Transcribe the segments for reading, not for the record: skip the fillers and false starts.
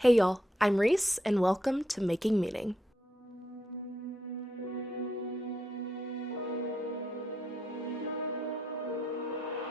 Hey y'all, I'm Reese, and welcome to Making Meaning.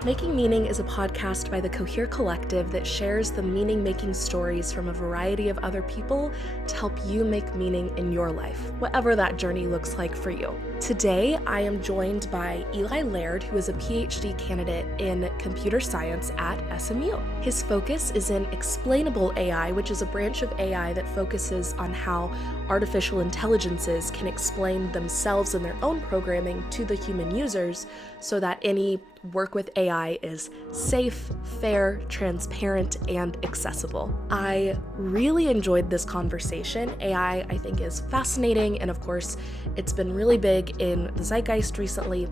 Making Meaning is a podcast by the Cohere Collective that shares the meaning-making stories from a variety of other people to help you make meaning in your life, whatever that journey looks like for you. Today, I am joined by Eli Laird, who is a PhD candidate in computer science at SMU. His focus is in explainable AI, which is a branch of AI that focuses on how artificial intelligences can explain themselves and their own programming to the human users so that any work with AI is safe, fair, transparent, and accessible. I really enjoyed this conversation. AI, I think, is fascinating, and of course, it's been really big in the zeitgeist recently.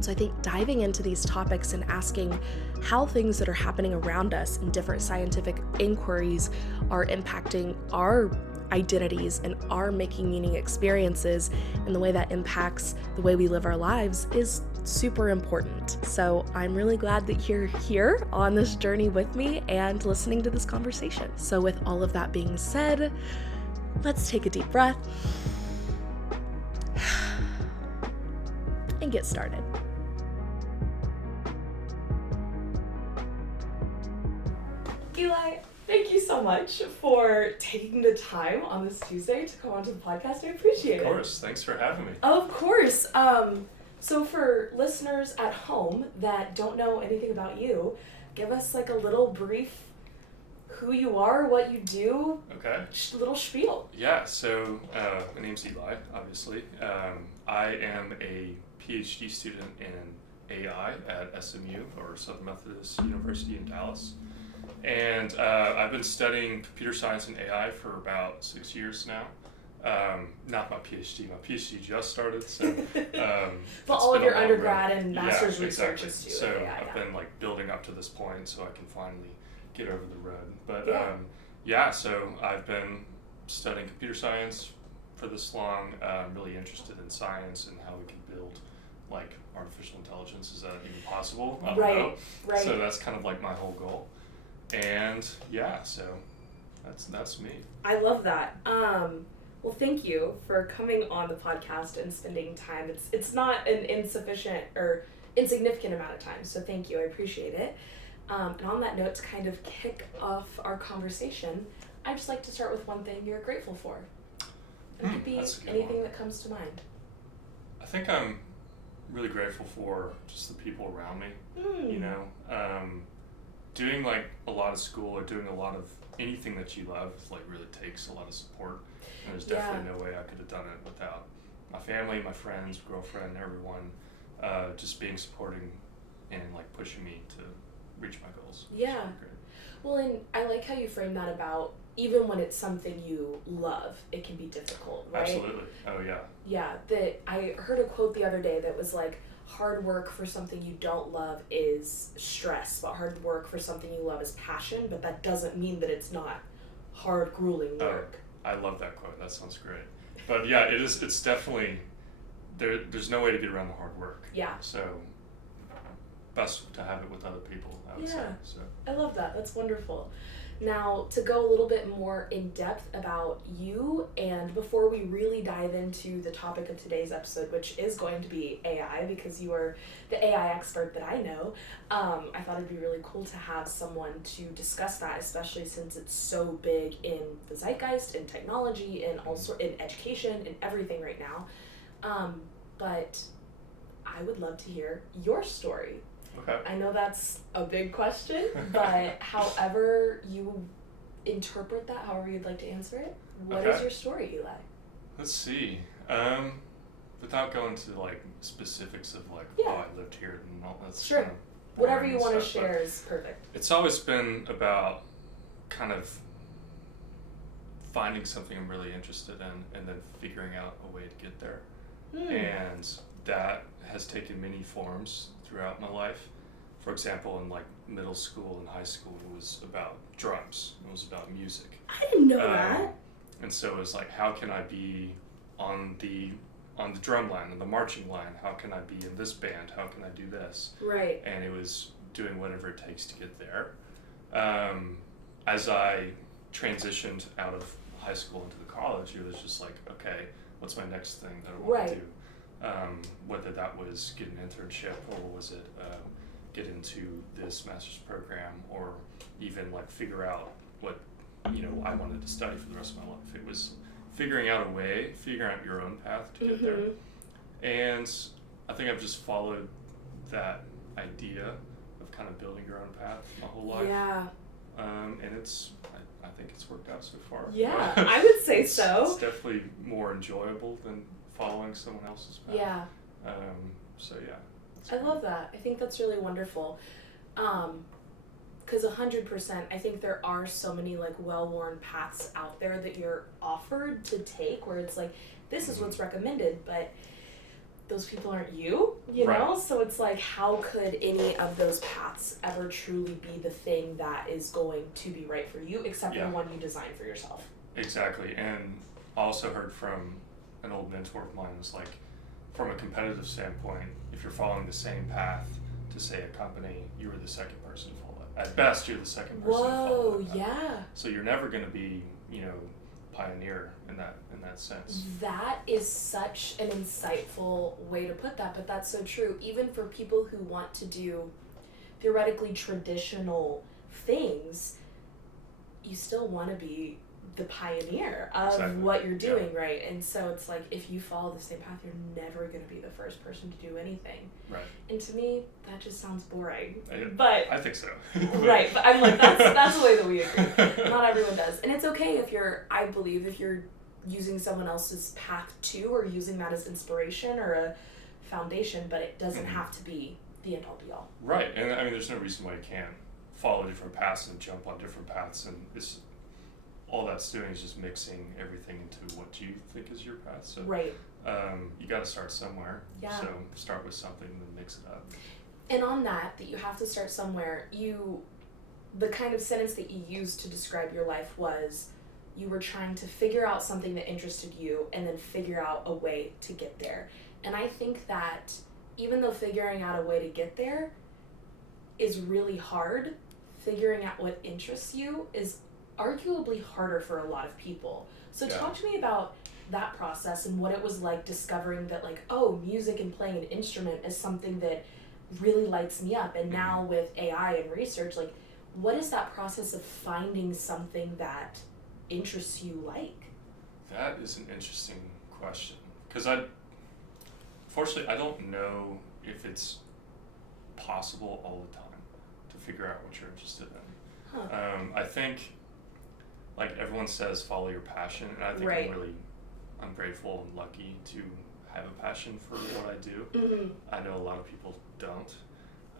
So I think diving into these topics and asking how things that are happening around us in different scientific inquiries are impacting our identities and our making meaning experiences and the way that impacts the way we live our lives is super important. So I'm really glad that you're here on this journey with me and listening to this conversation. So with all of that being said, let's take a deep breath and get started. Eli, thank you so much for taking the time on this Tuesday to come onto the podcast. I appreciate it. Of course. Thanks for having me. Of course. So for listeners at home that don't know anything about you, give us like a little brief who you are, what you do, Okay. Little spiel. Yeah, so my name's Eli, obviously. I am a PhD student in AI at SMU, or Southern Methodist University in Dallas. And I've been studying computer science and AI for about 6 years now. Not my PhD. My PhD just started, so. But all of your undergrad and master's research exactly. is due So AI. I've been like building up to this point, so I can finally get over the road. But so I've been studying computer science for this long. I'm really interested in science and how we can build like artificial intelligence. Is that even possible? I don't know. Right. So that's kind of like my whole goal. And yeah, so that's me. I love that. Well, thank you for coming on the podcast and spending time. It's not an insufficient or insignificant amount of time, so thank you. I appreciate it. And on that note, to kind of kick off our conversation, I'd just like to start with one thing you're grateful for. It could be anything that comes to mind. I think I'm really grateful for just the people around me. You know, doing like a lot of school or doing a lot of anything that you love like really takes a lot of support. And there's definitely no way I could have done it without my family, my friends, girlfriend, everyone, just being supporting and like pushing me to reach my goals. Yeah. Really great. Well, and I like how you frame that about even when it's something you love, it can be difficult, right? Absolutely. Oh yeah. Yeah, that I heard a quote the other day that was like, hard work for something you don't love is stress, but hard work for something you love is passion, but that doesn't mean that it's not hard, grueling work. I love that quote. That sounds great. But yeah, it's definitely, there's no way to get around the hard work. Yeah. So best to have it with other people, I would say. So. I love that. That's wonderful. Now, to go a little bit more in depth about you, and before we really dive into the topic of today's episode, which is going to be AI, because you are the AI expert that I know, I thought it'd be really cool to have someone to discuss that, especially since it's so big in the zeitgeist, in technology, and also in education, and everything right now. But I would love to hear your story. Okay. I know that's a big question, but however you interpret that, however you'd like to answer it, what is your story, Eli? Let's see. Without going to like specifics of like, I lived here and all that. Sure. Whatever you want to share is perfect. It's always been about kind of finding something I'm really interested in and then figuring out a way to get there. And that has taken many forms throughout my life. For example, in like middle school and high school, it was about drums. It was about music. I didn't know that. And so it was like, how can I be on the drum line, on the marching line? How can I be in this band? How can I do this? Right. And it was doing whatever it takes to get there. As I transitioned out of high school into the college, it was just like, okay, what's my next thing that I want to do? Whether that was get an internship or was it get into this master's program or even like figure out what I wanted to study for the rest of my life. It was figuring out your own path to get there. And I think I've just followed that idea of kind of building your own path my whole life. Yeah. And I think it's worked out so far. Yeah, I would say it's so. definitely more enjoyable than following someone else's path. Yeah. So yeah. I love that. I think that's really wonderful. Because 100%, I think there are so many like well-worn paths out there that you're offered to take where it's like, this is what's recommended, but those people aren't you know? So it's like, how could any of those paths ever truly be the thing that is going to be right for you, except for the one you design for yourself? Exactly. And I also heard from an old mentor of mine, was like, from a competitive standpoint, if you're following the same path to, say, a company, you were the second person to follow it. At best, you're the second person to follow that path. Yeah. So you're never going to be, pioneer in that sense. That is such an insightful way to put that, but that's so true. Even for people who want to do theoretically traditional things, you still want to be the pioneer of what you're doing, right? And so it's like, if you follow the same path, you're never going to be the first person to do anything. Right. And to me, that just sounds boring. But I think so. Right, but I'm like, that's the way that we agree. Not everyone does. And it's okay if you're using someone else's path too, or using that as inspiration or a foundation, but it doesn't have to be the end all be all. Right, and I mean, there's no reason why you can't follow different paths and jump on different paths, and all that's doing is just mixing everything into what you think is your path. So right. You got to start somewhere. Yeah. So start with something and then mix it up. And on that you have to start somewhere, the kind of sentence that you used to describe your life was, you were trying to figure out something that interested you and then figure out a way to get there. And I think that even though figuring out a way to get there is really hard, figuring out what interests you is arguably harder for a lot of people. So talk to me about that process and what it was like discovering that, like, oh, music and playing an instrument is something that really lights me up. And now with AI and research, like, what is that process of finding something that interests you like? That is an interesting question, because fortunately I don't know if it's possible all the time to figure out what you're interested in. I think, like everyone says, follow your passion, and I think I'm grateful and lucky to have a passion for what I do. I know a lot of people don't.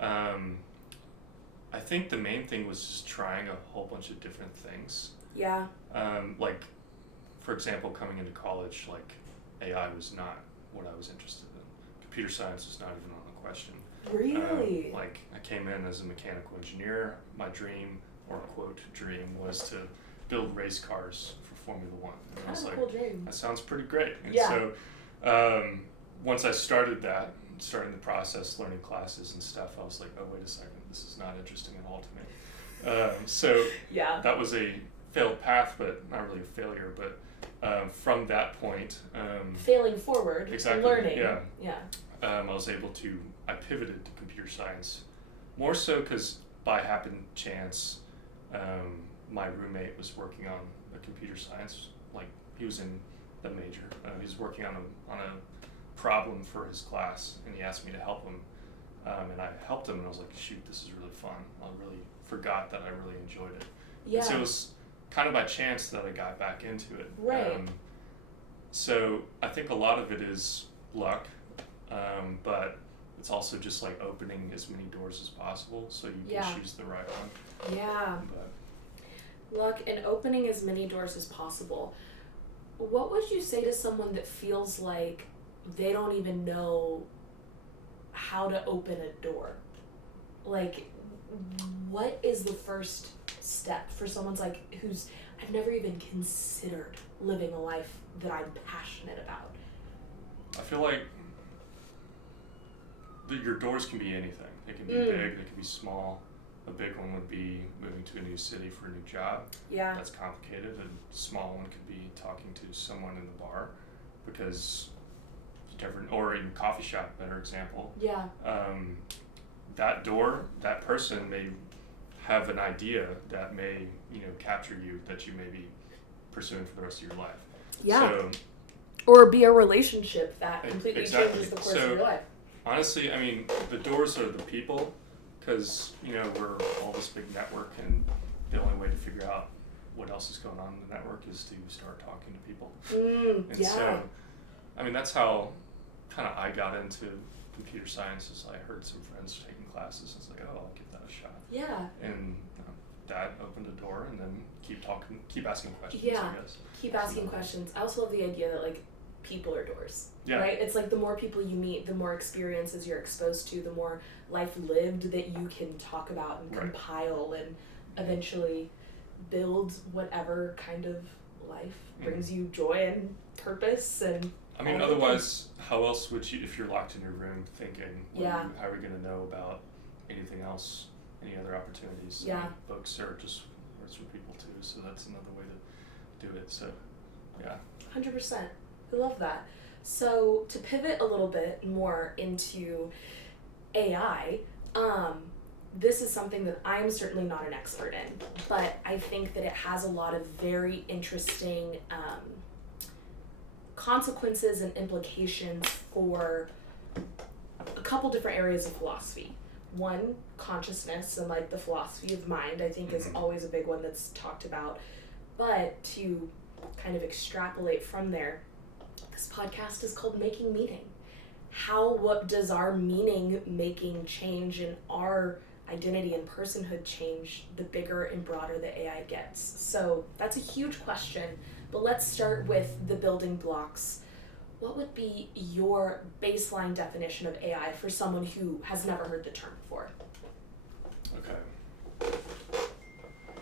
I think the main thing was just trying a whole bunch of different things. Yeah. Like, for example, coming into college, like, AI was not what I was interested in. Computer science was not even on the question. Really? Like, I came in as a mechanical engineer. My dream, or quote dream, was to build race cars for Formula One. And I was like, cool dream. that sounds pretty great. And yeah. So once I started the process, learning classes and stuff, I was like, oh, wait a second, this is not interesting at all to me. So yeah. That was a failed path, but not really a failure. But from that point, failing forward, exactly, learning. Yeah. I pivoted to computer science, more so because by happen chance, my roommate was working on a computer science, like he was in the major. He was working on a problem for his class, and he asked me to help him, and I helped him, and I was like, shoot, this is really fun. I really forgot that I really enjoyed it. Yeah. And so it was kind of by chance that I got back into it. Right. So I think a lot of it is luck, but it's also just like opening as many doors as possible so you can choose the right one. Yeah. But luck and opening as many doors as possible. What would you say to someone that feels like they don't even know how to open a door? Like, what is the first step for someone's like, I've never even considered living a life that I'm passionate about? I feel like your doors can be anything. They can be big, they can be small. A big one would be moving to a new city for a new job. Yeah. That's complicated. A small one could be talking to someone in the bar, because you never, or in coffee shop, better example. Yeah. That door, that person may have an idea that may, capture you, that you may be pursuing for the rest of your life. Yeah. So, or be a relationship that completely exactly. changes the course of your life. Honestly, I mean, the doors are the people, because, we're all this big network, and the only way to figure out what else is going on in the network is to start talking to people. And yeah. so, I mean, that's how kind of I got into computer sciences. I heard some friends taking classes. It's like, oh, I'll give that a shot. Yeah. And that opened a door, and then keep asking questions, Yeah. I guess. Keep asking questions. I also love the idea that, like, people are doors. Yeah. Right? It's like the more people you meet, the more experiences you're exposed to, the more life lived that you can talk about and compile and eventually build whatever kind of life brings you joy and purpose. And I mean, otherwise, how else would you, if you're locked in your room thinking, how are we going to know about anything else, any other opportunities? Yeah. I mean, books are just words for people too, so that's another way to do it. So, yeah. 100%. I love that. So to pivot a little bit more into AI, this is something that I'm certainly not an expert in, but I think that it has a lot of very interesting consequences and implications for a couple different areas of philosophy. One, consciousness and like the philosophy of mind, I think is always a big one that's talked about. But to kind of extrapolate from there, this podcast is called Making Meaning. What does our meaning making change and our identity and personhood change the bigger and broader the AI gets? So that's a huge question, but let's start with the building blocks. What would be your baseline definition of AI for someone who has never heard the term before? Okay.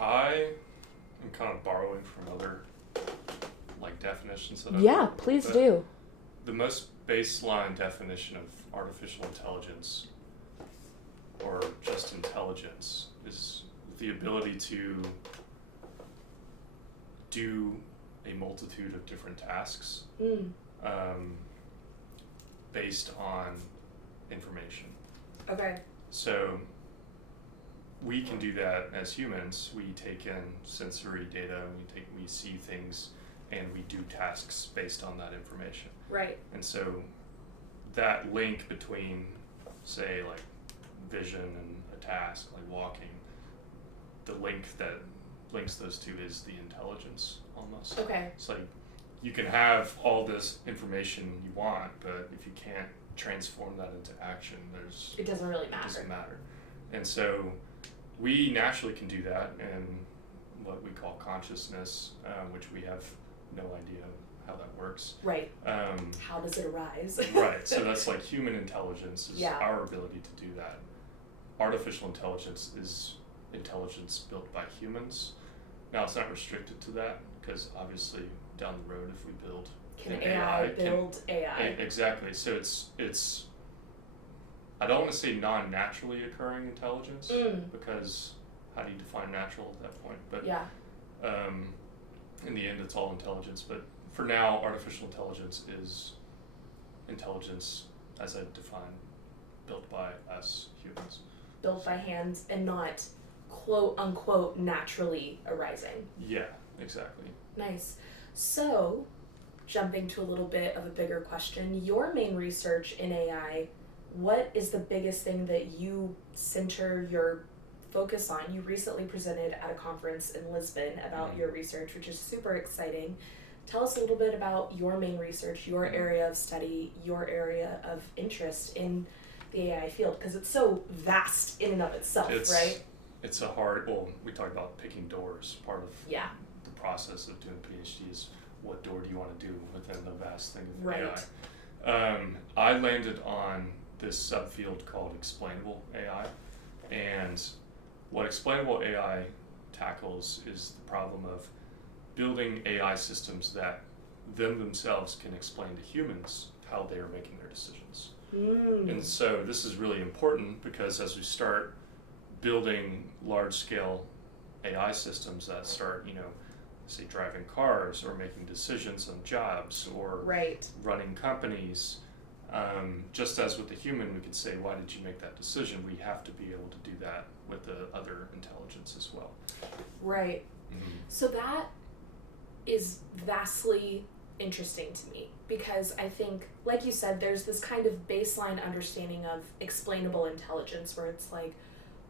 I am kind of borrowing from other definitions that I've heard, please but do. The most baseline definition of artificial intelligence, or just intelligence, is the ability to do a multitude of different tasks based on information. Okay. So we can do that as humans. We take in sensory data, we see things, and we do tasks based on that information. Right. And so that link between, say, like vision and a task, like walking, the link that links those two is the intelligence, almost. Okay. It's like you can have all this information you want, but if you can't transform that into action, it doesn't really matter. It doesn't matter. And so we naturally can do that in what we call consciousness, which we have no idea how that works. Right. How does it arise? Right. So that's like human intelligence is Yeah. our ability to do that. Artificial intelligence is intelligence built by humans. Now, it's not restricted to that, because obviously down the road, if we build Can AI build AI? Exactly. So it's I don't want to say non-naturally occurring intelligence, because how do you define natural at that point? But yeah. In the end, it's all intelligence. But for now, artificial intelligence is intelligence, as I define, built by us humans. Built by hands and not quote unquote naturally arising. Yeah, exactly. Nice. So, jumping to a little bit of a bigger question, your main research in AI, what is the biggest thing that you center your focus on? You recently presented at a conference in Lisbon about your research, which is super exciting. Tell us a little bit about your main research, your area of study, your area of interest in the AI field, because it's so vast in and of itself, right? It's a hard, we talked about picking doors. Part of the process of doing a PhD is what door do you want to do within the vast thing of AI. I landed on this subfield called explainable AI, and what explainable AI tackles is the problem of building AI systems that themselves can explain to humans how they are making their decisions. And so this is really important, because as we start building large-scale AI systems that start, say driving cars or making decisions on jobs or running companies. Just as with the human, we could say, why did you make that decision? We have to be able to do that with the other intelligence as well. Right. Mm-hmm. So that is vastly interesting to me, because I think, like you said, there's this kind of baseline understanding of explainable intelligence where it's like,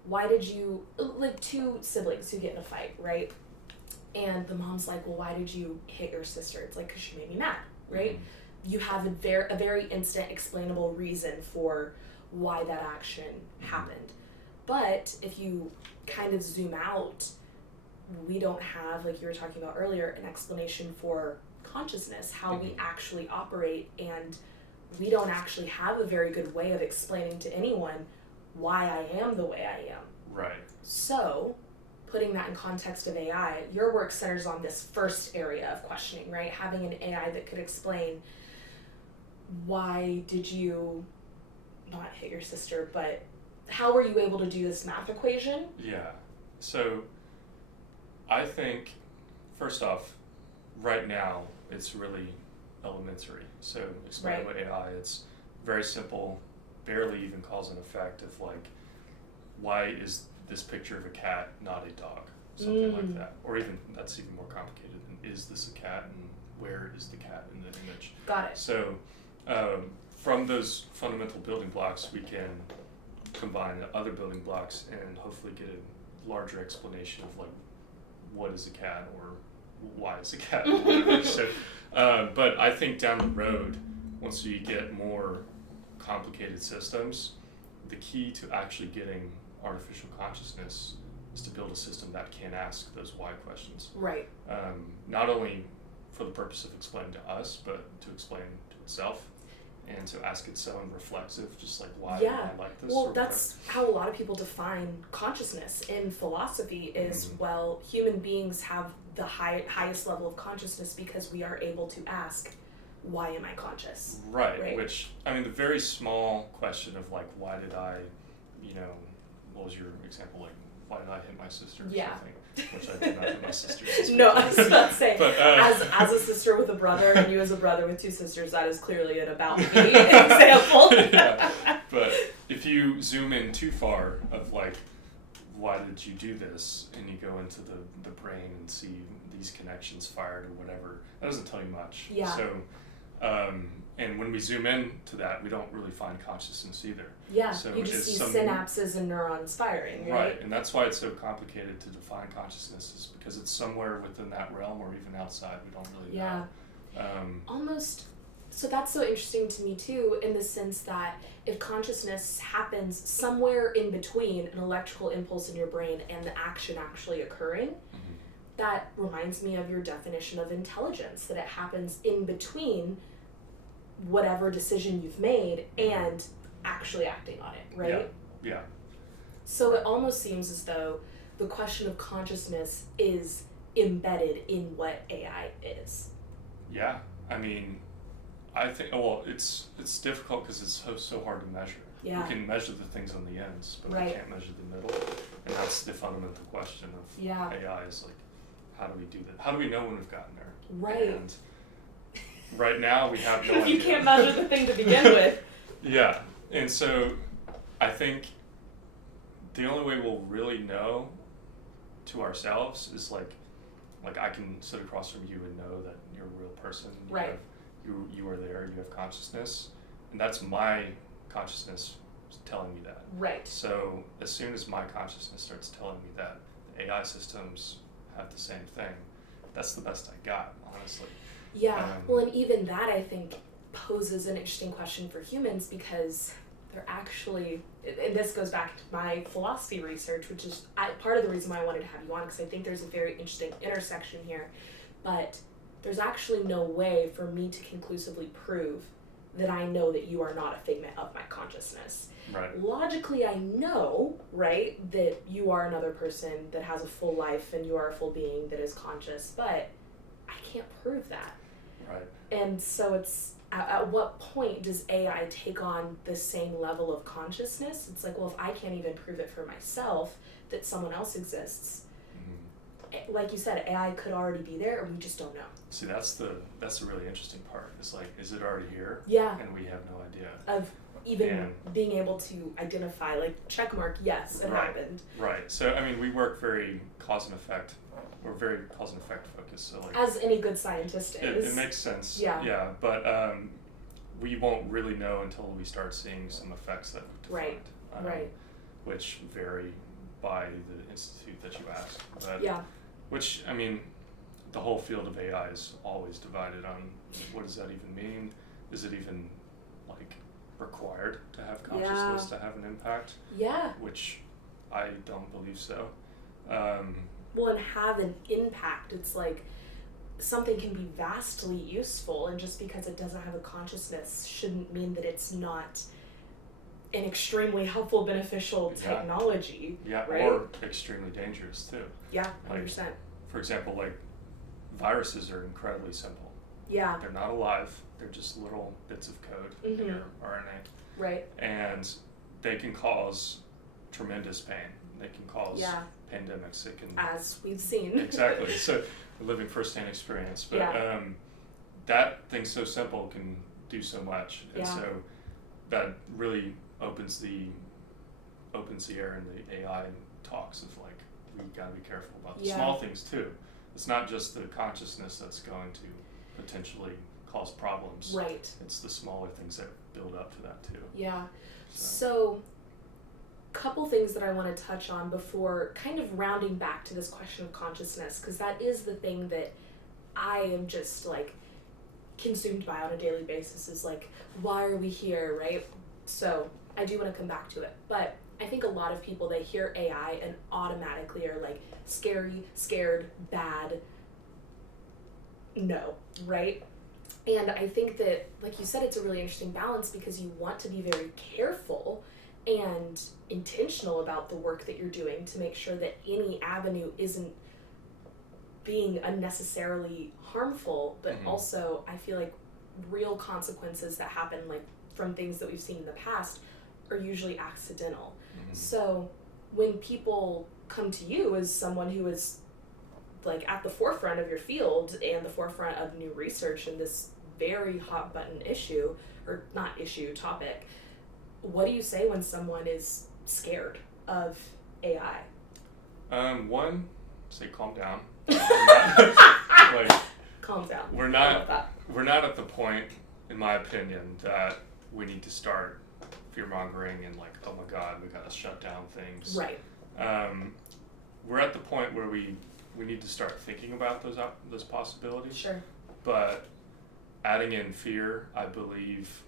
why did you, like two siblings who get in a fight, right? And the mom's like, well, why did you hit your sister? It's like, because she made me mad, right? Mm-hmm. You have a very instant explainable reason for why that action happened. But if you kind of zoom out, we don't have, like you were talking about earlier, an explanation for consciousness, how we actually operate, and we don't actually have a very good way of explaining to anyone why I am the way I am. Right. So, putting that in context of AI, your work centers on this first area of questioning, right? Having an AI that could explain, why did you not hit your sister, but how were you able to do this math equation? Yeah. So, I think, first off, right now, it's really elementary. So, explainable AI, it's very simple, barely even cause and effect of like, why is this picture of a cat not a dog? Something like that. Or even, that's even more complicated than, is this a cat and where is the cat in the image? Got it. So, from those fundamental building blocks, we can combine the other building blocks and hopefully get a larger explanation of like, what is a cat or why is a cat or whatever. So, but I think down the road, once we get more complicated systems, the key to actually getting artificial consciousness is to build a system that can ask those why questions. Right. Not only for the purpose of explaining to us, but to explain to itself and to ask its own reflexive, just like why am I like this? Well, that's how a lot of people define consciousness in philosophy is, well, human beings have the highest level of consciousness because we are able to ask, why am I conscious? Right, which, I mean, the very small question of like, why did I, what was your example, like, why did I hit my sister or something? Which I did not hit my sister. No, I was about to say, but, as a sister with a brother and you as a brother with two sisters, that is clearly an about me example. Yeah. But if you zoom in too far of like, why did you do this? And you go into the brain and see these connections fired or whatever, that doesn't tell you much. Yeah. So, and when we zoom in to that, we don't really find consciousness either. Yeah, so you just see synapses and neurons firing, right? Right, and that's why it's so complicated to define consciousness, is because it's somewhere within that realm or even outside. We don't really know. Almost, so that's so interesting to me too, in the sense that if consciousness happens somewhere in between an electrical impulse in your brain and the action actually occurring, that reminds me of your definition of intelligence, that it happens in between whatever decision you've made and actually acting on it, right? Yeah. So it almost seems as though the question of consciousness is embedded in what AI is. Yeah, I mean, I think, it's difficult because it's so hard to measure. Yeah. We can measure the things on the ends, but we can't measure the middle. And that's the fundamental question of AI is like, how do we do that? How do we know when we've gotten there? Right. And right now we have no idea. You can't measure the thing to begin with. Yeah. And so I think the only way we'll really know to ourselves is like I can sit across from you and know that you're a real person. You are there, you have consciousness. And that's my consciousness telling me that. Right. So as soon as my consciousness starts telling me that, the AI systems have the same thing. That's the best I got, honestly. Yeah, well, and even that, I think, poses an interesting question for humans, because they're actually, and this goes back to my philosophy research, which is part of the reason why I wanted to have you on, because I think there's a very interesting intersection here, but there's actually no way for me to conclusively prove that I know that you are not a figment of my consciousness. Right. Logically, I know, right, that you are another person that has a full life and you are a full being that is conscious, but I can't prove that. Right. And so it's at what point does AI take on the same level of consciousness? It's like, well, if I can't even prove it for myself that someone else exists, like you said, AI could already be there, and we just don't know. See, that's the really interesting part. It's like, is it already here? Yeah. And we have no idea. Of even being able to identify, like, check mark, yes, it happened. Right. So, I mean, we work very cause and effect. We're very cause and effect focused. So, like, as any good scientist is. It makes sense. Yeah. Yeah. But we won't really know until we start seeing some effects that we've defined. Right. Which vary by the institute that you ask. But, yeah. Which, I mean, the whole field of AI is always divided on what does that even mean? Is it even, like, required to have consciousness to have an impact? Yeah. Which I don't believe so. Well, and have an impact. It's like something can be vastly useful, and just because it doesn't have a consciousness shouldn't mean that it's not an extremely helpful, beneficial technology. Yeah, right? Or extremely dangerous too. Yeah, 100%. Like, for example, like, viruses are incredibly simple. Yeah. They're not alive. They're just little bits of code in your RNA. Right. And they can cause tremendous pain. They can cause pandemics. It can, as we've seen. Exactly. So, a living first-hand experience. But that thing so simple can do so much. And so that really opens the air in the AI talks of, like, we gotta be careful about the small things too. It's not just the consciousness that's going to potentially cause problems. Right. It's the smaller things that build up to that too. Yeah. So couple things that I want to touch on before kind of rounding back to this question of consciousness, because that is the thing that I am just, like, consumed by on a daily basis, is like, why are we here, right? So I do want to come back to it, but I think a lot of people, they hear AI and automatically are like, scary, scared, bad, no, right? And I think that, like you said, it's a really interesting balance, because you want to be very careful and intentional about the work that you're doing to make sure that any avenue isn't being unnecessarily harmful, but also I feel like real consequences that happen, like from things that we've seen in the past, are usually accidental. So when people come to you as someone who is, like, at the forefront of your field and the forefront of new research in this very hot button issue, or not issue, topic, what do you say when someone is scared of AI? One, say calm down. Like, calm down. We're not at the point, in my opinion, that we need to start fear-mongering and, like, oh my god, we gotta shut down things. Right. We're at the point where we need to start thinking about those possibilities. Sure. But adding in fear, I believe,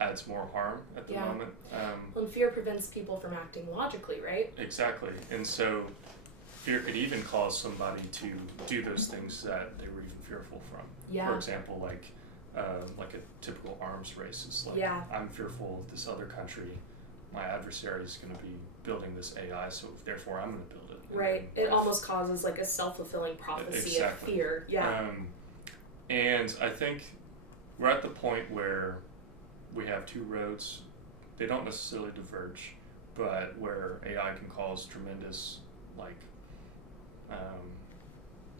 adds more harm at the moment. Well, and fear prevents people from acting logically, right? Exactly. And so fear could even cause somebody to do those things that they were even fearful from. Yeah. For example, like a typical arms race. It's like, I'm fearful of this other country. My adversary is going to be building this AI, so therefore I'm going to build it. Right. It almost causes, like, a self-fulfilling prophecy of fear. Yeah. And I think we're at the point where we have two roads. They don't necessarily diverge, but where AI can cause tremendous, like,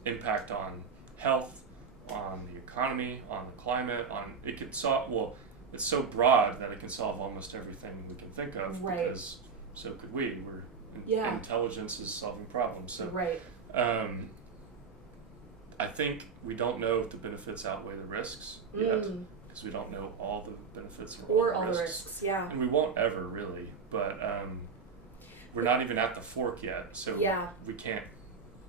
impact on health, on the economy, on the climate, it could solve, well, it's so broad that it can solve almost everything we can think of, because so could we. Intelligence is solving problems. So I think we don't know if the benefits outweigh the risks yet, because we don't know all the benefits or all the risks. Yeah. And we won't ever really, but we're not even at the fork yet, so we can't.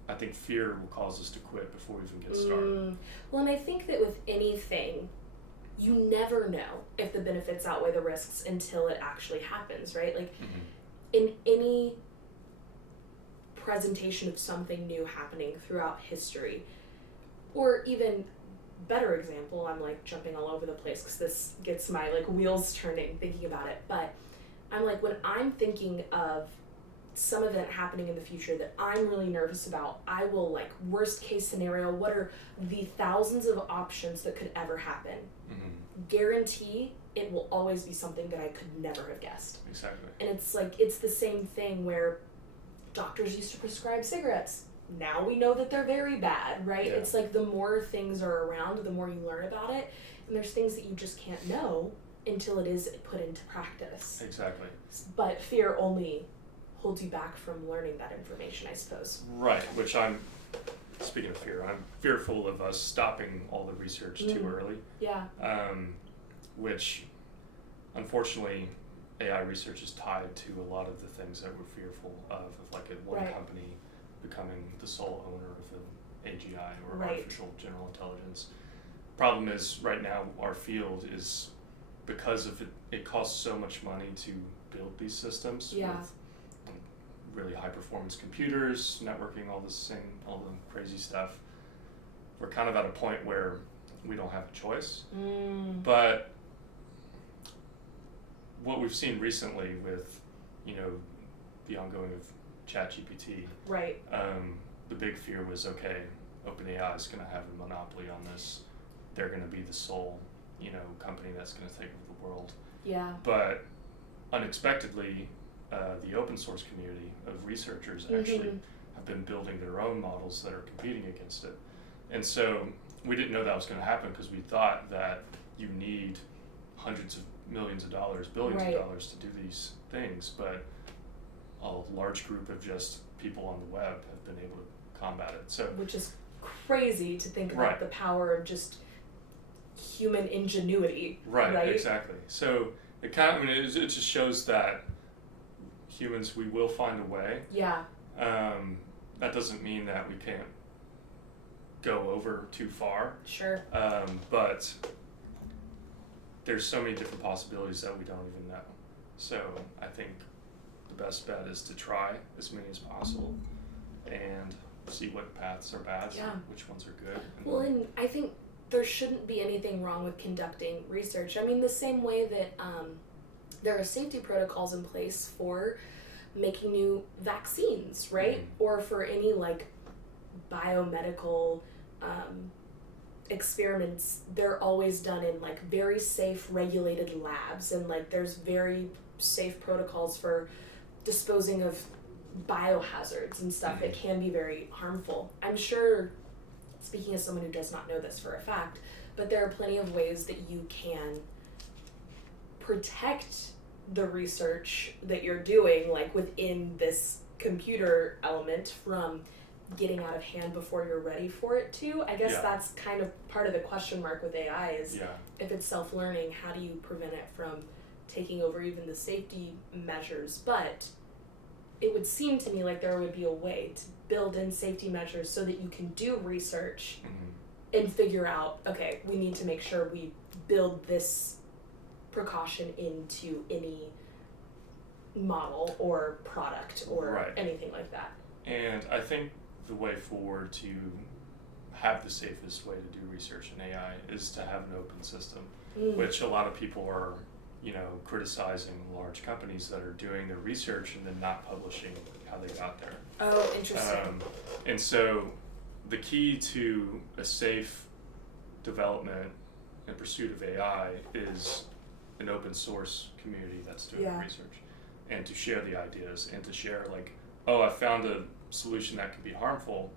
I think fear will cause us to quit before we even get started. Well, and I think that with anything, you never know if the benefits outweigh the risks until it actually happens, right? Like, in any presentation of something new happening throughout history, or even better example, I'm, like, jumping all over the place because this gets my, like, wheels turning thinking about it, but I'm like, when I'm thinking of some event happening in the future that I'm really nervous about, I will, like, worst case scenario, what are the thousands of options that could ever happen? Guarantee it will always be something that I could never have guessed. Exactly. And it's like, it's the same thing where doctors used to prescribe cigarettes. Now we know that they're very bad, right? Yeah. It's like the more things are around, the more you learn about it. And there's things that you just can't know until it is put into practice. Exactly. But fear only holds you back from learning that information, I suppose. Right, which speaking of fear, I'm fearful of us stopping all the research too early. Yeah. Which, unfortunately, AI research is tied to a lot of the things that we're fearful of like one company becoming the sole owner of an AGI or artificial general intelligence. Problem is, right now, our field is, because of it costs so much money to build these systems with really high performance computers, networking, all the crazy stuff. We're kind of at a point where we don't have a choice. But what we've seen recently with, the ongoing of ChatGPT, the big fear was, okay, OpenAI is going to have a monopoly on this. They're going to be the sole, company that's going to take over the world. Yeah. But unexpectedly, the open source community of researchers actually have been building their own models that are competing against it. And so we didn't know that was going to happen because we thought that you need hundreds of millions of dollars, billions of dollars to do these things, but a large group of just people on the web have been able to combat it. So, which is crazy to think about the power of just human ingenuity. Right, exactly. So it it just shows that humans, we will find a way. Yeah. That doesn't mean that we can't go over too far. Sure. But there's so many different possibilities that we don't even know. So I think the best bet is to try as many as possible and see what paths are bad, which ones are good. And I think there shouldn't be anything wrong with conducting research. I mean, the same way that there are safety protocols in place for making new vaccines, right? Or for any like biomedical experiments, they're always done in like very safe, regulated labs, and like there's very safe protocols for disposing of biohazards and stuff that can be very harmful. I'm sure, speaking as someone who does not know this for a fact, but there are plenty of ways that you can protect the research that you're doing, like within this computer element, from getting out of hand before you're ready for it to. I guess that's kind of part of the question mark with AI is if it's self-learning, how do you prevent it from taking over even the safety measures? But it would seem to me like there would be a way to build in safety measures so that you can do research and figure out, okay, we need to make sure we build this precaution into any model or product or anything like that. And I think the way forward to have the safest way to do research in AI is to have an open system, which a lot of people are, criticizing large companies that are doing their research and then not publishing how they got there. Oh, interesting. And so the key to a safe development and pursuit of AI is an open source community that's doing the research, and to share the ideas and to share like, oh, I found a solution that could be harmful.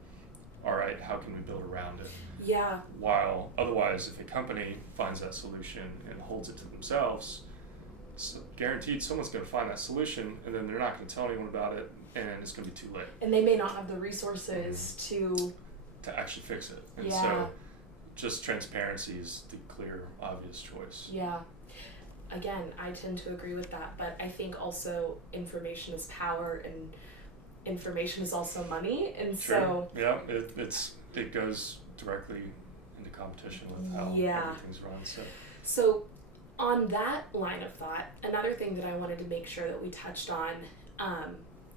All right, how can we build around it? Yeah. While otherwise, if a company finds that solution and holds it to themselves, it's guaranteed someone's going to find that solution, and then they're not going to tell anyone about it, and it's going to be too late. And they may not have the resources to actually fix it. And so just transparency is the clear, obvious choice. Yeah. Again, I tend to agree with that, but I think also information is power, and information is also money, and so it goes directly into competition with how everything's run. So on that line of thought, another thing that I wanted to make sure that we touched on,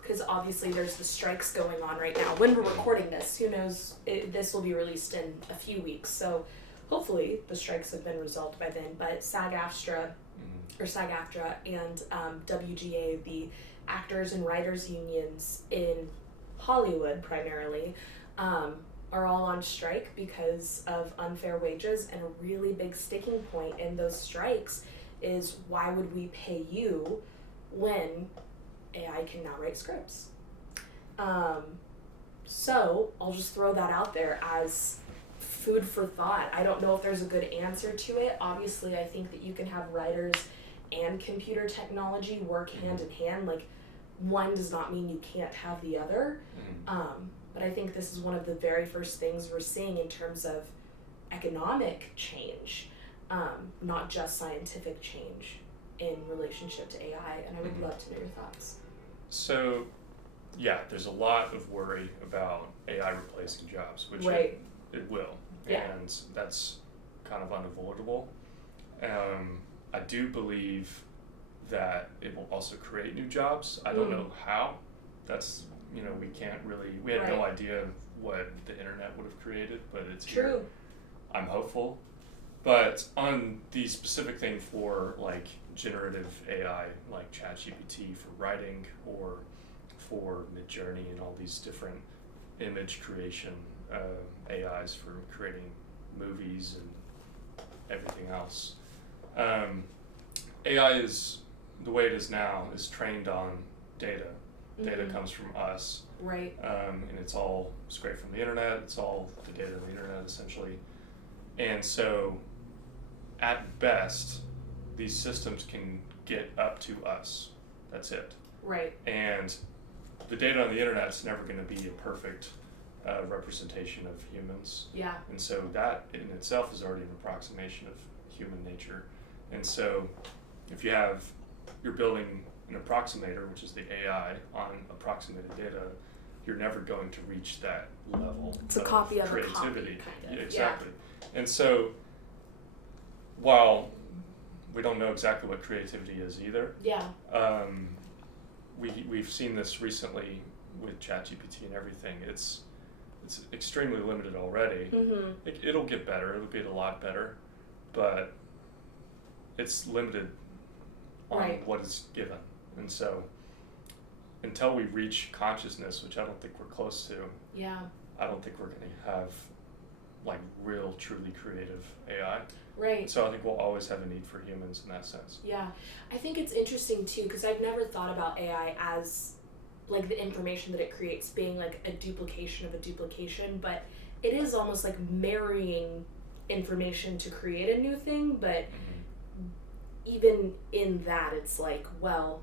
because obviously there's the strikes going on right now. When we're recording this, who knows, this will be released in a few weeks, so hopefully the strikes have been resolved by then. But SAG-AFTRA and WGA, the actors and writers unions in Hollywood primarily are all on strike because of unfair wages, and a really big sticking point in those strikes is, why would we pay you when AI can now write scripts? So I'll just throw that out there as food for thought. I don't know if there's a good answer to it. Obviously, I think that you can have writers and computer technology work hand in hand. Like, one does not mean you can't have the other. But I think this is one of the very first things we're seeing in terms of economic change, not just scientific change in relationship to AI. And I would love to know your thoughts. So, yeah, there's a lot of worry about AI replacing jobs, which Right. it will. Yeah. And that's kind of unavoidable. I do believe that it will also create new jobs. I don't know how. That's, we can't really, we had no Right. idea what the internet would have created, but it's True. here. I'm hopeful. But on the specific thing for like generative AI, like ChatGPT for writing, or for Midjourney and all these different image creation AIs for creating movies and everything else. AI is, the way it is now, is trained on data. Data comes from us. Right. And it's all scraped from the internet. It's all the data of the internet, essentially. And so, at best, these systems can get up to us. That's it. Right. And the data on the internet is never going to be a perfect representation of humans. Yeah. And so that in itself is already an approximation of human nature. And so if you're building an approximator, which is the AI, on approximated data, you're never going to reach that level It's a of copy of creativity. a copy, kind of. Yeah, exactly. And so while we don't know exactly what creativity is either, Yeah. we've seen this recently with ChatGPT and everything. It's extremely limited already. It'll get better. It'll get a lot better, but it's limited on Right. what is given. And so until we reach consciousness, which I don't think we're close to, Yeah. I don't think we're going to have like real, truly creative AI. Right. So I think we'll always have a need for humans in that sense. Yeah. I think it's interesting too, because I've never thought about AI as like the information that it creates being like a duplication of a duplication, but it is almost like marrying information to create a new thing. But even in that, it's like, well,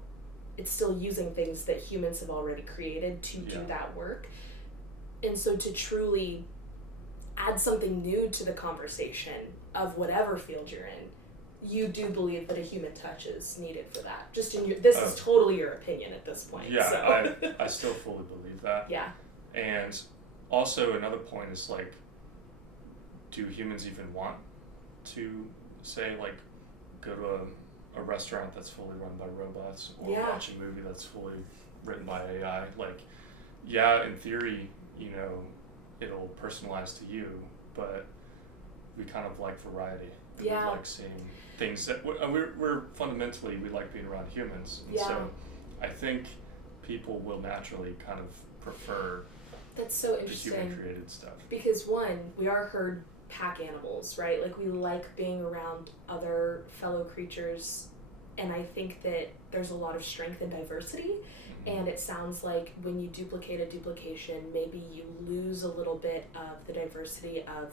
it's still using things that humans have already created to do that work. And so to truly add something new to the conversation of whatever field you're in, you do believe that a human touch is needed for that. Just in this is totally your opinion at this point. Yeah, so. I still fully believe that. Yeah. And also another point is like, do humans even want to say like go to a restaurant that's fully run by robots, or watch a movie that's fully written by AI? Like, yeah, in theory, it'll personalize to you, but we kind of like variety. And we like seeing things that we're fundamentally, we like being around humans. And so I think people will naturally kind of prefer That's so the interesting. human created stuff. Because one, we are herd pack animals, right? Like we like being around other fellow creatures, and I think that there's a lot of strength in diversity. And it sounds like when you duplicate a duplication, maybe you lose a little bit of the diversity of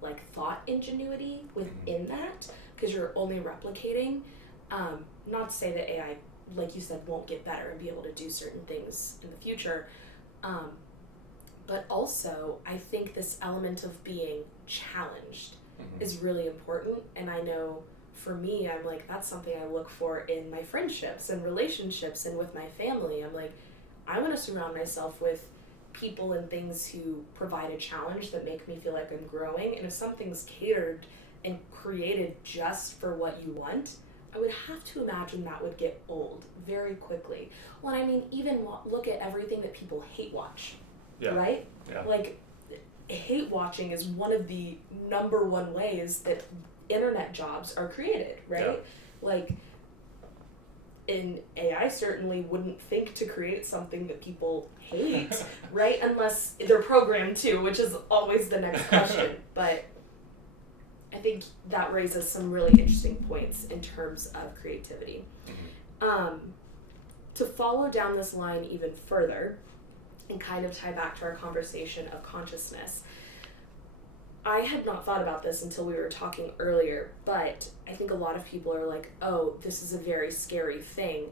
like thought ingenuity within that, because you're only replicating. Not to say that AI, like you said, won't get better and be able to do certain things in the future. But also, I think this element of being challenged is really important. And I know for me, I'm like, that's something I look for in my friendships and relationships and with my family. I'm like, I want to surround myself with people and things who provide a challenge that make me feel like I'm growing. And if something's catered and created just for what you want, I would have to imagine that would get old very quickly. Well, I mean, even look at everything that people hate watch, right? Yeah. Like, hate watching is one of the number one ways that internet jobs are created, right? Like, And AI certainly wouldn't think to create something that people hate, right? Unless they're programmed to, which is always the next question. But I think that raises some really interesting points in terms of creativity. To follow down this line even further and kind of tie back to our conversation of consciousness, I had not thought about this until we were talking earlier, but I think a lot of people are like, oh, this is a very scary thing.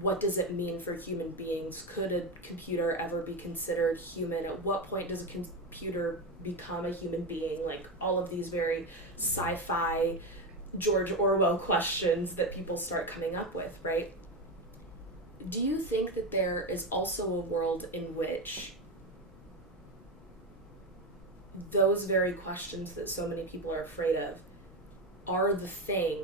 What does it mean for human beings? Could a computer ever be considered human? At what point does a computer become a human being? Like all of these very sci-fi, George Orwell questions that people start coming up with, right? Do you think that there is also a world in which those very questions that so many people are afraid of are the thing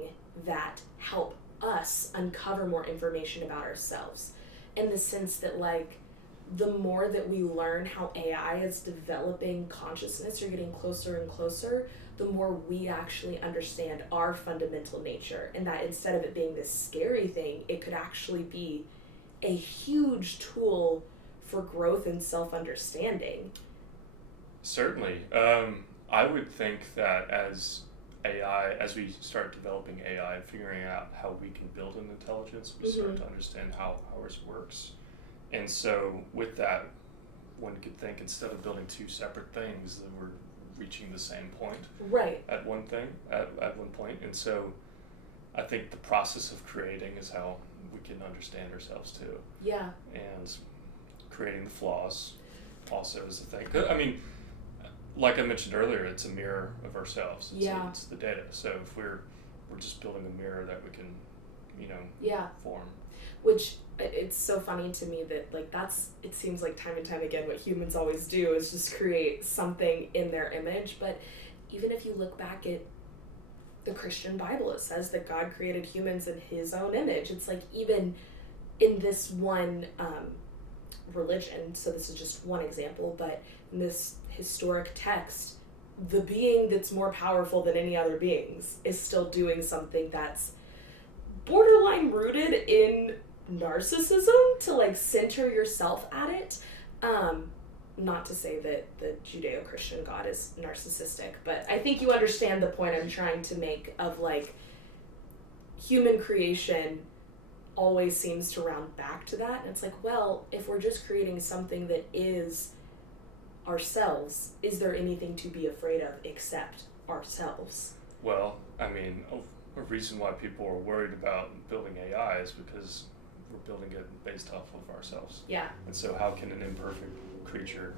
that help us uncover more information about ourselves? In the sense that, like, the more that we learn how AI is developing consciousness or getting closer and closer, the more we actually understand our fundamental nature, and that instead of it being this scary thing, it could actually be a huge tool for growth and self-understanding. Certainly. I would think that as we start developing AI and figuring out how we can build an intelligence, we start to understand how ours works. And so with that, one could think instead of building two separate things, then we're reaching the same point. Right. At one point. And so I think the process of creating is how we can understand ourselves too. Yeah. And creating the flaws also is the thing. I mean, like I mentioned earlier, it's a mirror of ourselves. It's the data. So if we're just building a mirror that we can, form. Which, it's so funny to me that, like, it seems like time and time again what humans always do is just create something in their image. But even if you look back at the Christian Bible, it says that God created humans in his own image. It's like, even in this one religion, so this is just one example, but in this historic text, the being that's more powerful than any other beings is still doing something that's borderline rooted in narcissism to, like, center yourself at it. Not to say that the Judeo-Christian God is narcissistic, but I think you understand the point I'm trying to make of, like, human creation always seems to round back to that. And it's like, well, if we're just creating something that is ourselves, is there anything to be afraid of except ourselves? Well, I mean, a reason why people are worried about building AI is because we're building it based off of ourselves. Yeah. And so how can an imperfect creature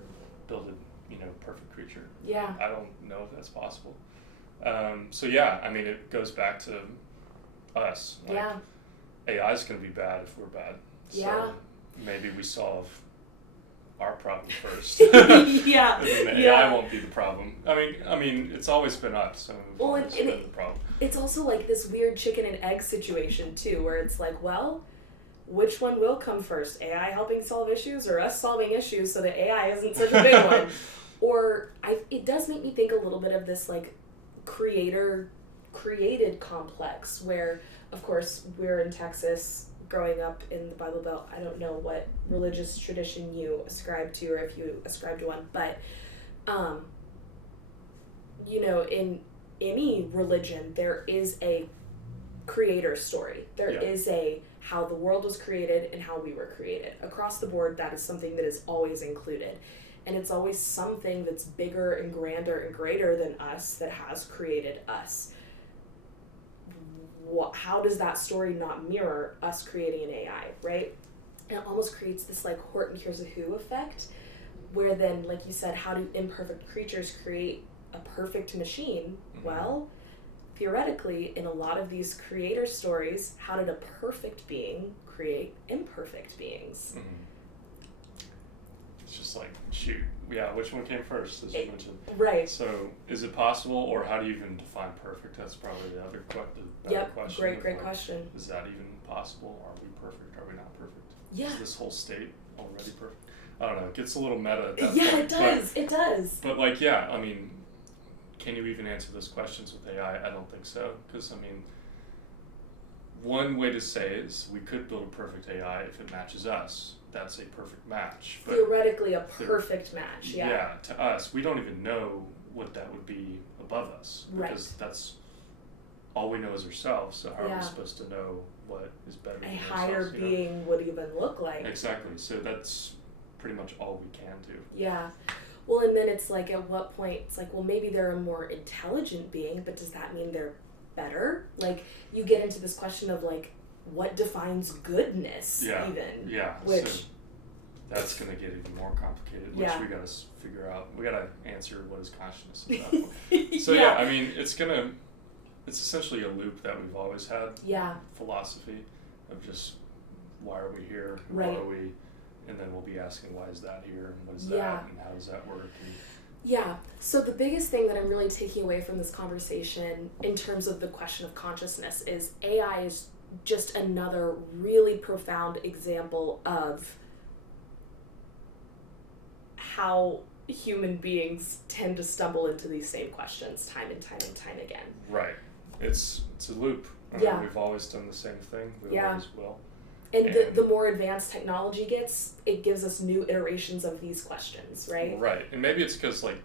build a perfect creature? Yeah. I don't know if that's possible. So yeah, I mean, it goes back to us. Like, yeah. AI is going to be bad if we're bad. Yeah. So maybe we solve our problem first. Yeah. And then the AI won't be the problem. I mean, it's always been us. So well, it's been the problem. It's also like this weird chicken and egg situation too, where it's like, well, which one will come first? AI helping solve issues or us solving issues so that AI isn't such a big one? Or it does make me think a little bit of this, like, created complex where, of course, we're in Texas growing up in the Bible Belt. I don't know what religious tradition you ascribe to or if you ascribe to one, but in any religion there is a creator story. There is a how the world was created and how we were created. Across the board, that is something that is always included. And it's always something that's bigger and grander and greater than us that has created us. How does that story not mirror us creating an AI, right? And it almost creates this, like, Horton Hears a Who effect, where then, like you said, how do imperfect creatures create a perfect machine? Mm-hmm. Well, theoretically, in a lot of these creator stories, how did a perfect being create imperfect beings? Mm-hmm. It's just like, shoot, which one came first, as you mentioned? Right. So, is it possible, or how do you even define perfect? That's probably the other question. Great question. Is that even possible? Are we perfect? Are we not perfect? Yeah. Is this whole state already perfect? I don't know. It gets a little meta at that point. Yeah, it does. It does. But, like, yeah, I mean, can you even answer those questions with AI? I don't think so. Because, I mean, one way to say is we could build a perfect AI if it matches us. That's a perfect match. But theoretically, a perfect match. Yeah. Yeah, to us, we don't even know what that would be above us, because that's all we know is ourselves. So how are we supposed to know what is better than ourselves? A higher being would even look like. Exactly. So that's pretty much all we can do. Yeah. Well, and then it's like, at what point, it's like, well, maybe they're a more intelligent being, but does that mean they're better? Like, you get into this question of, like, what defines goodness, even? Yeah. Which... So that's going to get even more complicated, which we got to figure out. We got to answer what is consciousness at that point. So, I mean, it's essentially a loop that we've always had. Yeah. Philosophy of just, why are we here? Why are we... And then we'll be asking, why is that here, and what is that, and how does that work? Yeah. So the biggest thing that I'm really taking away from this conversation in terms of the question of consciousness is AI is just another really profound example of how human beings tend to stumble into these same questions time and time and time again. Right. It's a loop. We've always done the same thing. We always will. And the more advanced technology gets, it gives us new iterations of these questions, right? Right. And maybe it's because, like,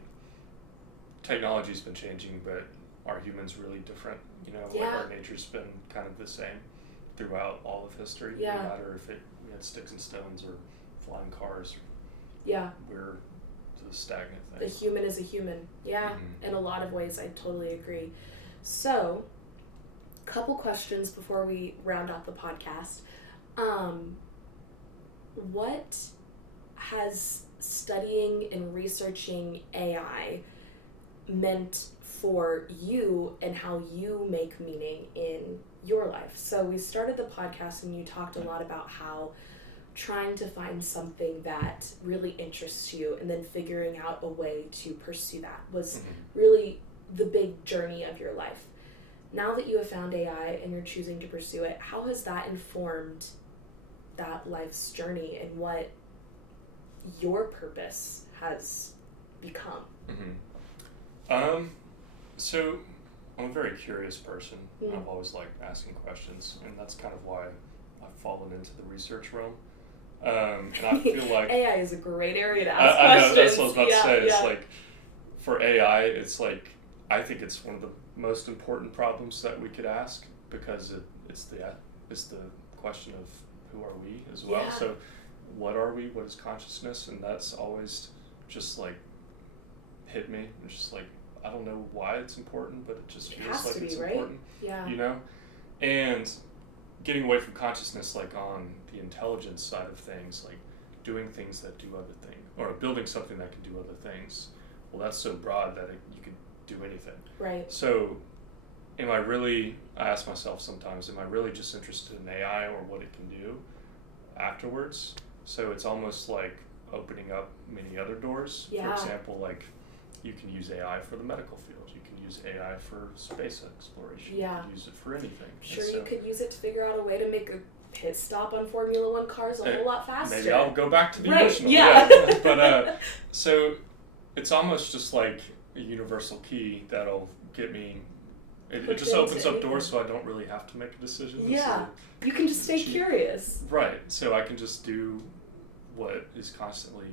technology's been changing, but are humans really different? You know, like, our nature's been kind of the same throughout all of history. No matter if we had sticks and stones or flying cars. We're the stagnant thing. The human is a human. Yeah. In a lot of ways, I totally agree. So, couple questions before we round out the podcast. What has studying and researching AI meant for you and how you make meaning in your life? So we started the podcast and you talked a lot about how trying to find something that really interests you and then figuring out a way to pursue that was really the big journey of your life. Now that you have found AI and you're choosing to pursue it, how has that informed that life's journey and what your purpose has become? So I'm a very curious person. I've always liked asking questions, and that's kind of why I've fallen into the research realm. And I feel like AI is a great area to ask questions. I know, that's what I was about to say. It's like, for AI, it's like, I think it's one of the most important problems that we could ask, because it's the question of who are we as well. So what are we? What is consciousness? And that's always just like hit me. It's just like, I don't know why it's important, but it just feels like it's important. You know? And getting away from consciousness, like on the intelligence side of things, like doing things that do other things, or building something that can do other things. Well, that's so broad that you could do anything. Right. So I ask myself sometimes, am I really just interested in AI or what it can do afterwards? So it's almost like opening up many other doors. For example, like, you can use AI for the medical field. You can use AI for space exploration. You can use it for anything. Sure, you could use it to figure out a way to make a pit stop on Formula One cars a whole lot faster. Maybe I'll go back to the original. But so it's almost just like a universal key that'll get me. It just opens up doors, so I don't really have to make a decision. You can just stay curious. Right. So I can just do what is constantly,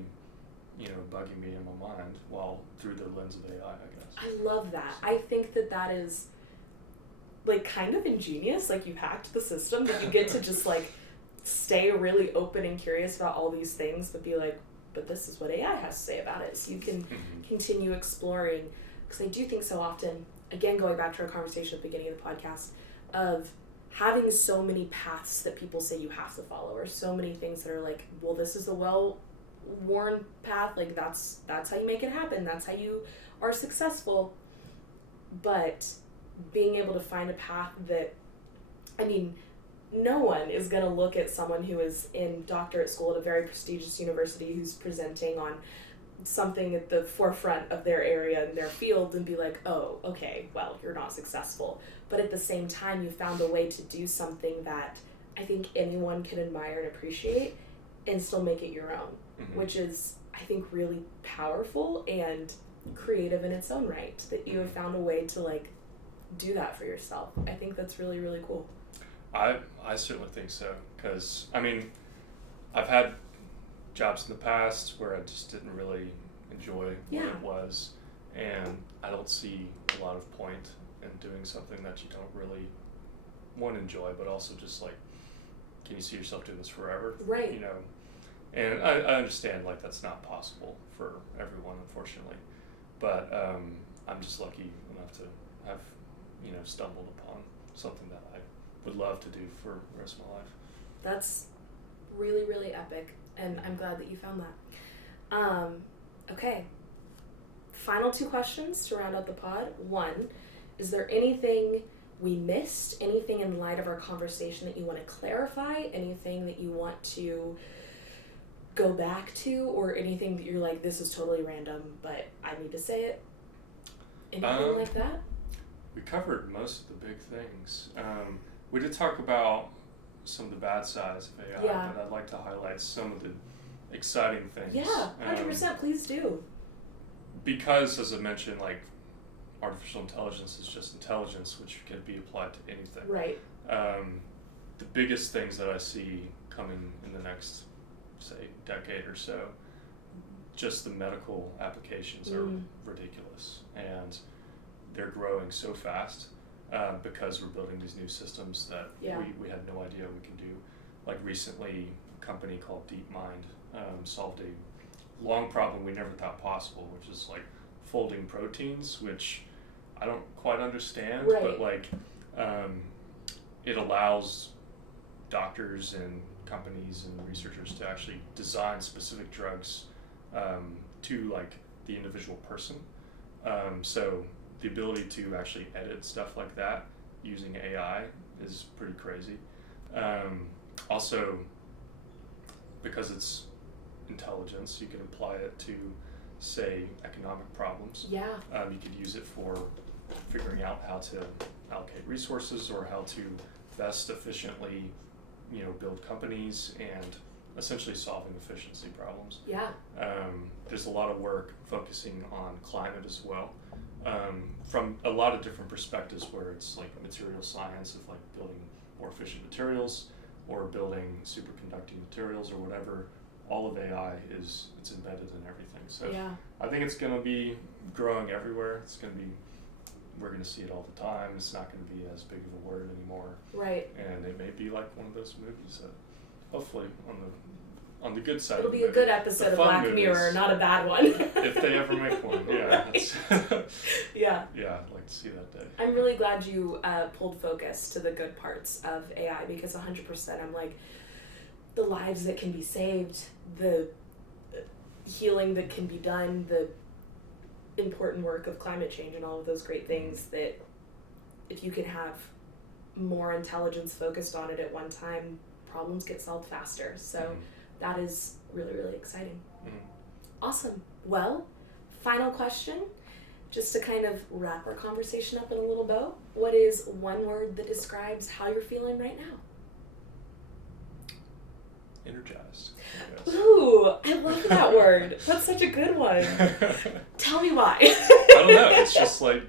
bugging me in my mind, while through the lens of AI, I guess. I love that. I think that is, like, kind of ingenious. Like, you hacked the system, that you get to just, like, stay really open and curious about all these things, but be like, but this is what AI has to say about it. So you can continue exploring. Because I do think so often, again, going back to our conversation at the beginning of the podcast, of having so many paths that people say you have to follow, or so many things that are like, well, this is a well-worn path, like that's how you make it happen, that's how you are successful. But being able to find a path that, I mean, no one is going to look at someone who is in doctorate school at a very prestigious university who's presenting on something at the forefront of their area and their field and be like, oh, okay, well, you're not successful. But at the same time, you found a way to do something that I think anyone can admire and appreciate and still make it your own, which is, I think, really powerful and creative in its own right, that you have found a way to, like, do that for yourself. I think that's really, really cool. I certainly think so, because I mean, I've had jobs in the past where I just didn't really enjoy what it was, and I don't see a lot of point in doing something that you don't really want to enjoy, but also just like, can you see yourself doing this forever? Right. You know, and I understand like that's not possible for everyone, unfortunately, but I'm just lucky enough to have, you know, stumbled upon something that I would love to do for the rest of my life. That's really, really epic, and I'm glad that you found that. Okay. Final 2 questions to round out the pod. 1, is there anything we missed, anything in light of our conversation that you want to clarify, anything that you want to go back to, or anything that you're like, this is totally random, but I need to say it? Anything like that? We covered most of the big things. We did talk about some of the bad sides of AI, but I'd like to highlight some of the exciting things. Yeah, 100%, please do. Because, as I mentioned, like, artificial intelligence is just intelligence, which can be applied to anything. Right. The biggest things that I see coming in the next, say, decade or so, just the medical applications are ridiculous, and they're growing so fast because we're building these new systems that we had no idea we can do. Like recently, a company called DeepMind solved a long problem we never thought possible, which is like folding proteins, which I don't quite understand, but like it allows doctors and companies and researchers to actually design specific drugs to like the individual person. So the ability to actually edit stuff like that using AI is pretty crazy. Also, because it's intelligence, you can apply it to, say, economic problems. Yeah. You could use it for figuring out how to allocate resources or how to best efficiently, you know, build companies and essentially solving efficiency problems. Yeah. There's a lot of work focusing on climate as well, from a lot of different perspectives, where it's like material science of like building more efficient materials or building superconducting materials or whatever. All of AI it's embedded in everything. So I think it's going to be growing everywhere. We're going to see it all the time. It's not going to be as big of a word anymore. Right. And it may be like one of those movies that hopefully on the good side. It'll be a good episode of Black Mirror, not a bad one. If they ever make one, yeah. Yeah, I'd like to see that day. I'm really glad you pulled focus to the good parts of AI, because 100% I'm like, the lives that can be saved, the healing that can be done, the important work of climate change and all of those great things, that if you can have more intelligence focused on it at one time, problems get solved faster. So that is really, really exciting. Awesome. Well, final question, just to kind of wrap our conversation up in a little bow. What is one word that describes how you're feeling right now? Energized. Ooh, I love that word. That's such a good one. Tell me why. I don't know. It's just like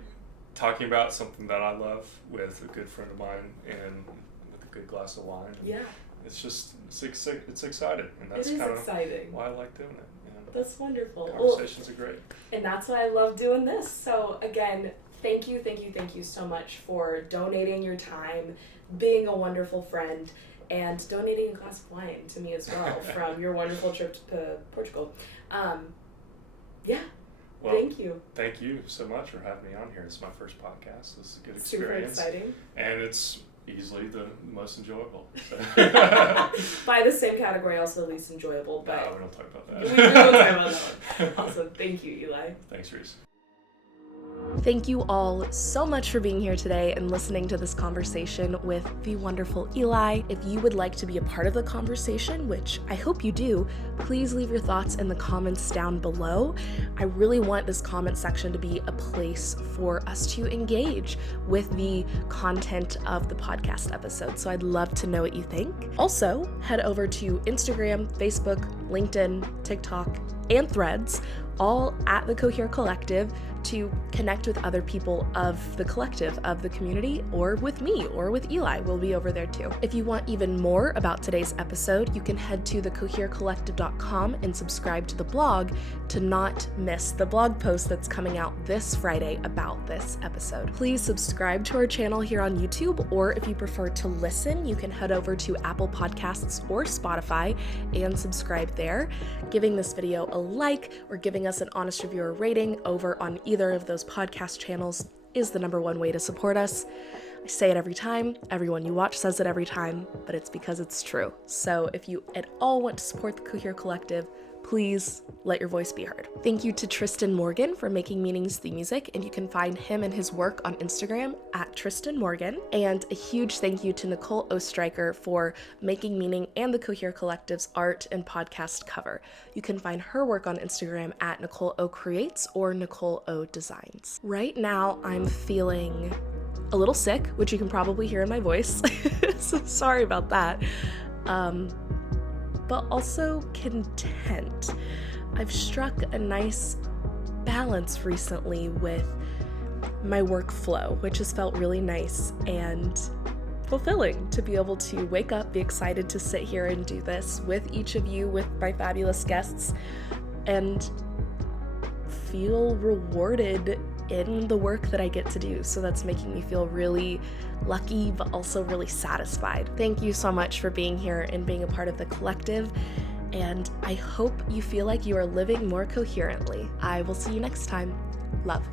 talking about something that I love with a good friend of mine and with a good glass of wine. Yeah. It's just, it's exciting. And that's kind of why I like doing it. That's wonderful. Conversations are great. And that's why I love doing this. So again, thank you so much for donating your time, being a wonderful friend, and donating a glass of wine to me as well from your wonderful trip to Portugal. Yeah. Well, thank you. Thank you so much for having me on here. It's my first podcast. This is a good experience. Super exciting. And it's easily the most enjoyable. So. By the same category, also the least enjoyable. But no, we don't talk about that. We don't talk about that one. Awesome. Thank you, Eli. Thanks, Reese. Thank you all so much for being here today and listening to this conversation with the wonderful Eli. If you would like to be a part of the conversation, which I hope you do, please leave your thoughts in the comments down below. I really want this comment section to be a place for us to engage with the content of the podcast episode, so I'd love to know what you think. Also, head over to Instagram, Facebook, LinkedIn, TikTok, and Threads, all at the Cohere Collective, to connect with other people of the collective, of the community, or with me, or with Eli. We'll be over there too. If you want even more about today's episode, you can head to thecoherecollective.com and subscribe to the blog to not miss the blog post that's coming out this Friday about this episode. Please subscribe to our channel here on YouTube, or if you prefer to listen, you can head over to Apple Podcasts or Spotify and subscribe there. Giving this video a like or giving us an honest review or rating over on either of those podcast channels is the number one way to support us. I say it every time, everyone you watch says it every time, but it's because it's true. So if you at all want to support the Cohere Collective, please let your voice be heard. Thank you to Tristan Morgan for making Meaning's theme music, and you can find him and his work on Instagram at Tristan Morgan. And a huge thank you to Nicole Ostreicher for making Meaning and the Cohere Collective's art and podcast cover. You can find her work on Instagram at Nicole O Creates or Nicole O Designs. Right now, I'm feeling a little sick, which you can probably hear in my voice. So sorry about that. But also content. I've struck a nice balance recently with my workflow, which has felt really nice and fulfilling to be able to wake up, be excited to sit here and do this with each of you, with my fabulous guests, and feel rewarded in the work that I get to do. So that's making me feel really lucky, but also really satisfied. Thank you so much for being here and being a part of the collective. And I hope you feel like you are living more coherently. I will see you next time. Love.